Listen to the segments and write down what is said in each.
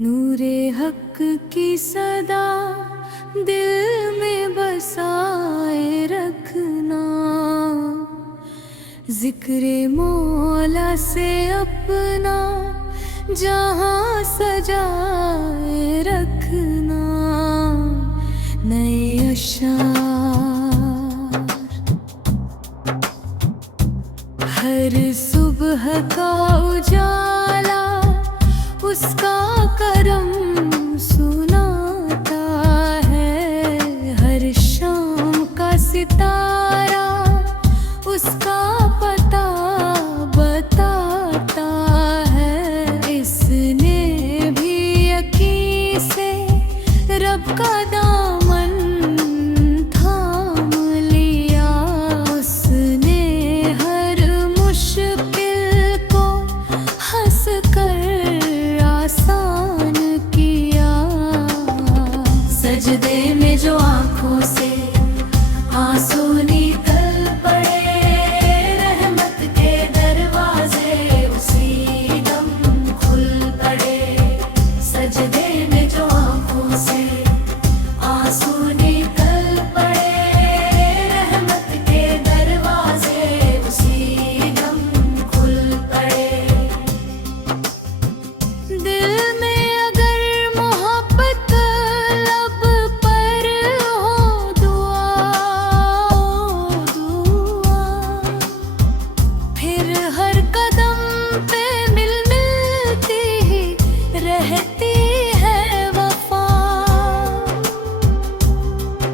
नूरे हक की सदा दिल में बसाए रखना, जिक्रे मौला से अपना जहां सजाए रखना। नए अशार हर सुबह का उजाला उसका करम सुनाता है, हर शाम का सितारा उसका पता बताता है। इसने भी यकीन से रब का दामन थाम लिया, उसने हर मुश्किल को हंस कर आसान किया। सजदे में जो आँखों से आंसू निकल पड़े, रहमत के दरवाजे उसी दम खुल पड़े। सजदे में जो आँखों से आंसू निकल पड़े, रहमत के दरवाजे उसी दम खुल पड़े। दिल में अगर मोहब्बत लब पर हो दुआ, फिर हर कदम पे मिलती ही रहती है वफा।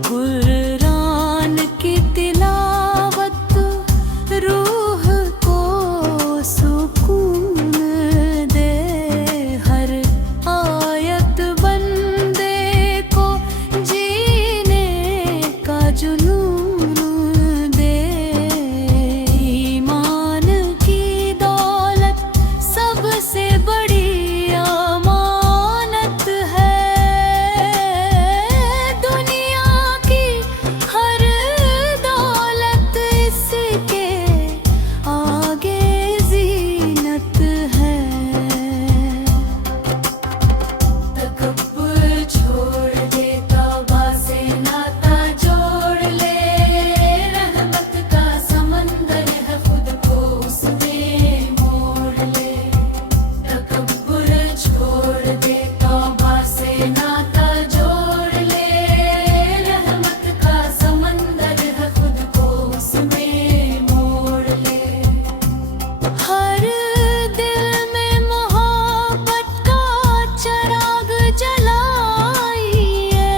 कुरान की तिलावत रूह को सुकून दे, हर आयत बंदे को जीने का जुनून दे। ईमान की दौलत सबसे बड़ी अमानत है, दुनिया की हर दौलत इसके आगे जीनत है। तकब्बुर छोड़ दे, तौबा से नाता जोड़ ले, रहमत का समंदर है खुद को उसमें मोड़ ले। तकब्बुर छोड़ दे, तौबा से नाता जोड़ ले, रहमत का समंदर है खुद को उसमें मोड़ ले। हर दिल में मोहब्बत का चिराग जलाइए,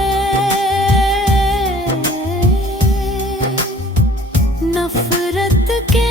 नफरत के